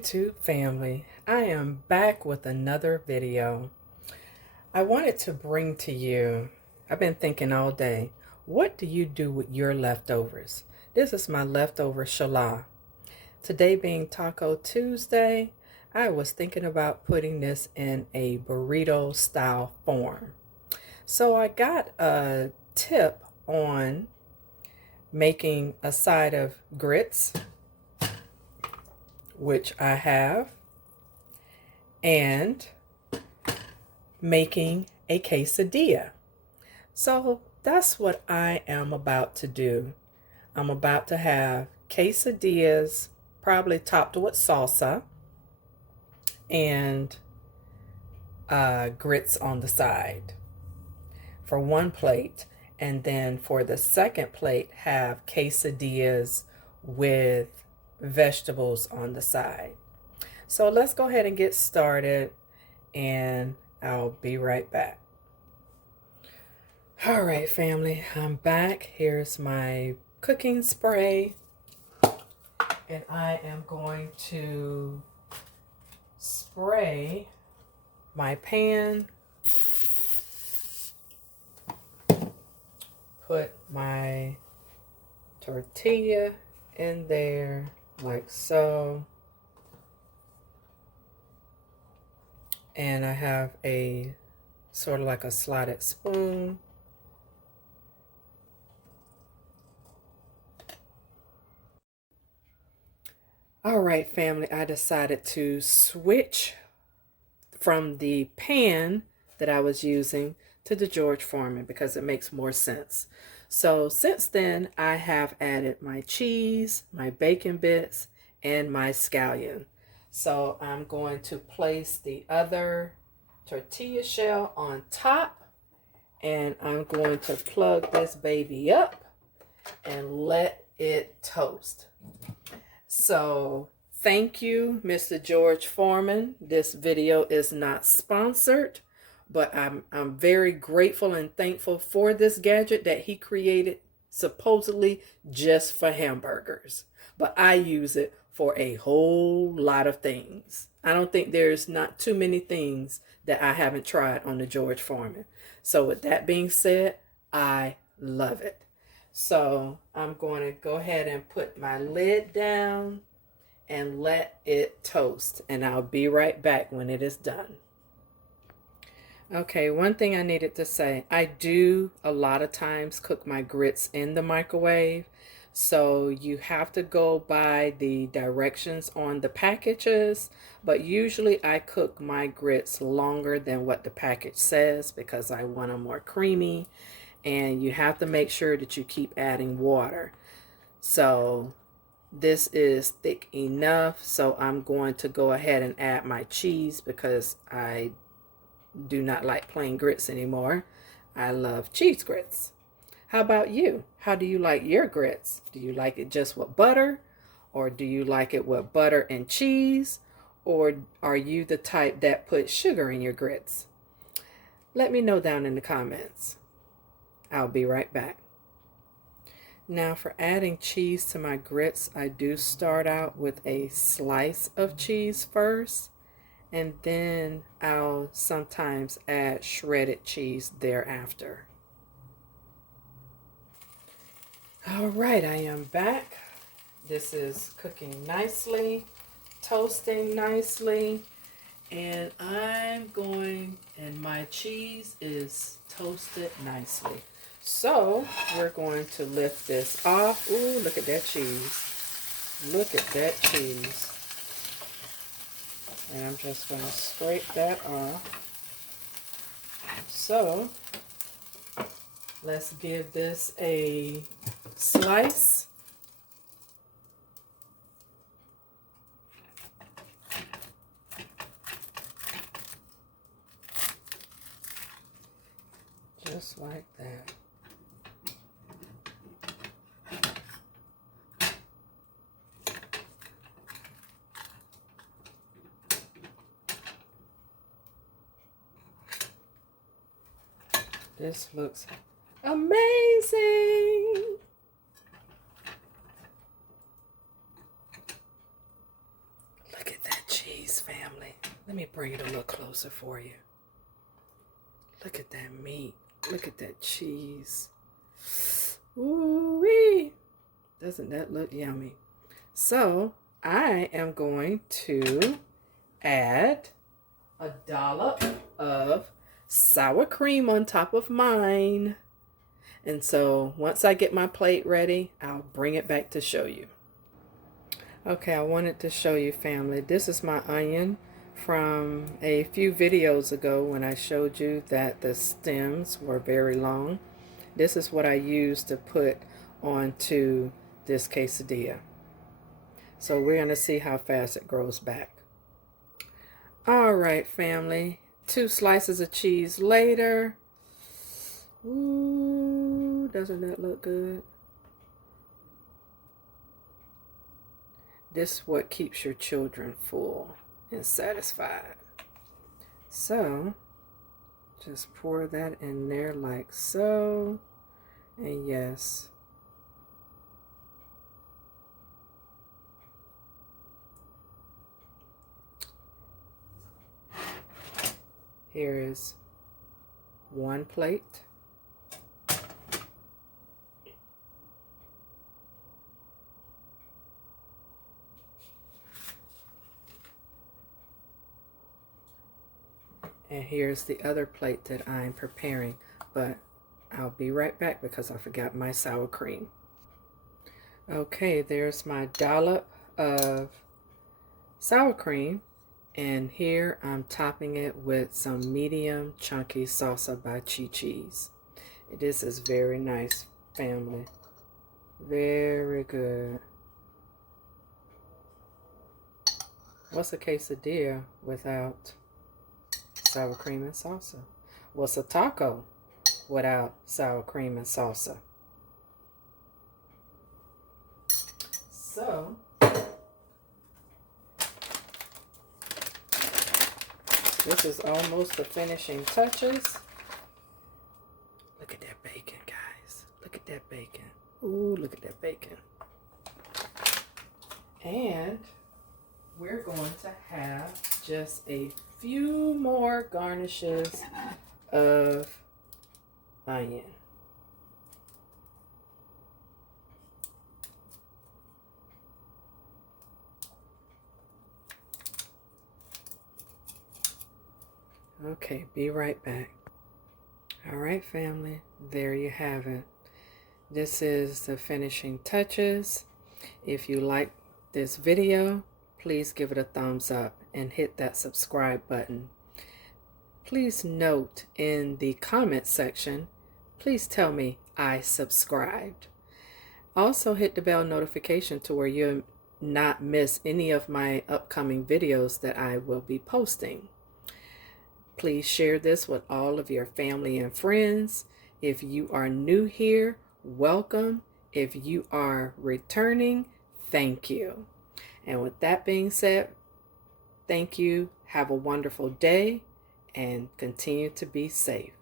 YouTube family, I am back with another video. I wanted to bring to you, I've been thinking all day, what do you do with your leftovers? This is my leftover shala. Today being Taco Tuesday, I was thinking about putting this in a burrito style form. So I got a tip on making a side of grits, which I have, and making a quesadilla. So that's what I am about to do. I'm about to have quesadillas, probably topped with salsa, and grits on the side for one plate. And then for the second plate, have quesadillas with vegetables on the side. So let's go ahead and get started, and I'll be right back. All right, family, I'm back. Here's my cooking spray, and I am going to spray my pan, put my tortilla in there like so, and I have a sort of like a slotted spoon. All right, family, I decided to switch from the pan that I was using to the George Foreman because it makes more sense. So since then, I have added my cheese, my bacon bits, and my scallion. So I'm going to place the other tortilla shell on top, and I'm going to plug this baby up and let it toast. So thank you, Mr. George Foreman. This video is not sponsored, but I'm very grateful and thankful for this gadget that he created supposedly just for hamburgers. But I use it for a whole lot of things. I don't think there's not too many things that I haven't tried on the George Foreman. So with that being said, I love it. So I'm going to go ahead and put my lid down and let it toast, and I'll be right back when it is done. Okay, one thing I needed to say, I do a lot of times cook my grits in the microwave, so you have to go by the directions on the packages, but usually I cook my grits longer than what the package says because I want them more creamy, and you have to make sure that you keep adding water. So this is thick enough, so I'm going to go ahead and add my cheese because I do not like plain grits anymore. I love cheese grits. How about you? How do you like your grits? Do you like it just with butter, or do you like it with butter and cheese, or are you the type that puts sugar in your grits? Let me know down in the comments. I'll be right back. Now for adding cheese to my grits, I do start out with a slice of cheese first, and then I'll sometimes add shredded cheese thereafter. All right, I am back. This is cooking nicely, toasting nicely, and and my cheese is toasted nicely. So we're going to lift this off. Ooh, look at that cheese. Look at that cheese. And I'm just going to scrape that off. So let's give this a slice. Just like that. This looks amazing. Look at that. Let me bring it a little closer for you. Look at that meat. Look at that cheese. Ooh-wee. Doesn't that look yummy? So I am going to add a dollop of sour cream on top of mine. And so once I get my plate ready, I'll bring it back to show you. Okay, I wanted to show you, family. This is my onion from a few videos ago when I showed you that the stems were very long. This is what I used to put onto this quesadilla. So we're going to see how fast it grows back. All right, family. 2 slices of cheese later. Ooh, doesn't that look good? This is what keeps your children full and satisfied. So, just pour that in there like so. And yes. Here is 1 plate. And here's the other plate that I'm preparing, but I'll be right back because I forgot my sour cream. Okay, there's my dollop of sour cream, and here I'm topping it with some medium chunky salsa by Chi-Chi's. This is very nice, family. Very good. What's a quesadilla without sour cream and salsa? What's a taco without sour cream and salsa? So, this is almost the finishing touches. Look at that bacon, guys. Look at that bacon. Ooh, look at that bacon. And we're going to have just a few more garnishes of onion. Okay, be right back. All right, family, there you have it. This is the finishing touches. If you like this video, please give it a thumbs up and hit that subscribe button. Please note in the comment section, please tell me I subscribed. Also hit the bell notification to where you'll not miss any of my upcoming videos that I will be posting. Please share this with all of your family and friends. If you are new here, welcome. If you are returning, thank you. And with that being said, thank you. Have a wonderful day and continue to be safe.